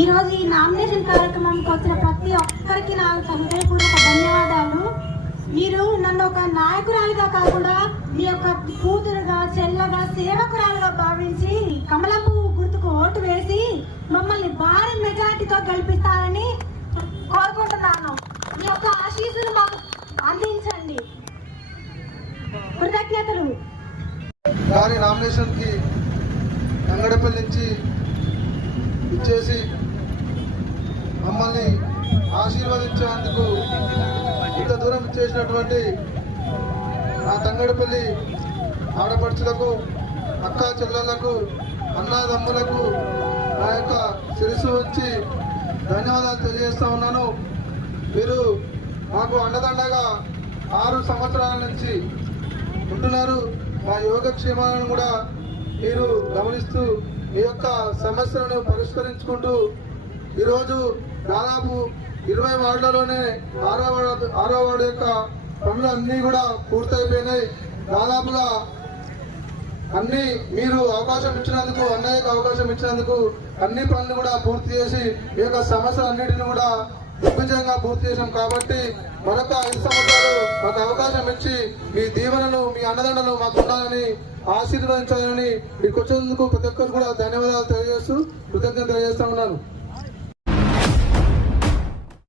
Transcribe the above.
ఈరోజు ఈ నామినేషన్ కార్యక్రమానికి వచ్చిన ప్రతి ఒక్కరికి నా హృదయపూర్వక ధన్యవాదాలు. మీరు నన్ను ఒక నాయకురాలిగా కాకుండా మీ యొక్క కూతురుగా, చెల్లగా, సేవకురాలుగా భావించి కమలం పువ్వు గుర్తుకు ఓటు వేసి మమ్మల్ని భారీ మెజార్టీతో గెలిపిస్తారని కోరుకుంటున్నాను. మీ యొక్క ఆశీస్సులు మాకు అందించండి. కృతజ్ఞతలు. నామినేషన్ కి తంగడపల్లి నుంచి ఇచ్చేసి మమ్మల్ని ఆశీర్వదించేందుకు ఇంత దూరం ఇచ్చేసినటువంటి నా తంగడపల్లి ఆడపడుచులకు, అక్క చెల్లెళ్లకు, అన్నదమ్ములకు నా యొక్క శిరస్సు వచ్చి ధన్యవాదాలు తెలియజేస్తా ఉన్నాను. మీరు మాకు అండదండగా 6 సంవత్సరాల నుంచి ఉంటున్నారు. మా యోగక్షేమాలను కూడా మీరు గమనిస్తూ మీ యొక్క సమస్యలను పరిష్కరించుకుంటూ ఈరోజు దాదాపు 20 వార్డులలోనే 6వ వార్డు యొక్క పనులు అన్నీ కూడా పూర్తయిపోయినాయి. దాదాపుగా అన్ని మీరు అవకాశం ఇచ్చినందుకు, అన్నయ్యకు అవకాశం ఇచ్చినందుకు అన్ని పనులు కూడా పూర్తి చేసి మీ యొక్క సమస్యలన్నిటిని కూడా దిగ్విజయంగా పూర్తి చేశాం. కాబట్టి మరొక 5 సంవత్సరాలు మాకు అవకాశం ఇచ్చి మీ దీవెనలు, మీ అండదండలు మాకు ఉండాలని, ఆశీర్వదించాలని మీకు వచ్చేందుకు ప్రతి ఒక్కరు కూడా ధన్యవాదాలు తెలియజేస్తూ కృతజ్ఞత తెలియజేస్తా ఉన్నాను.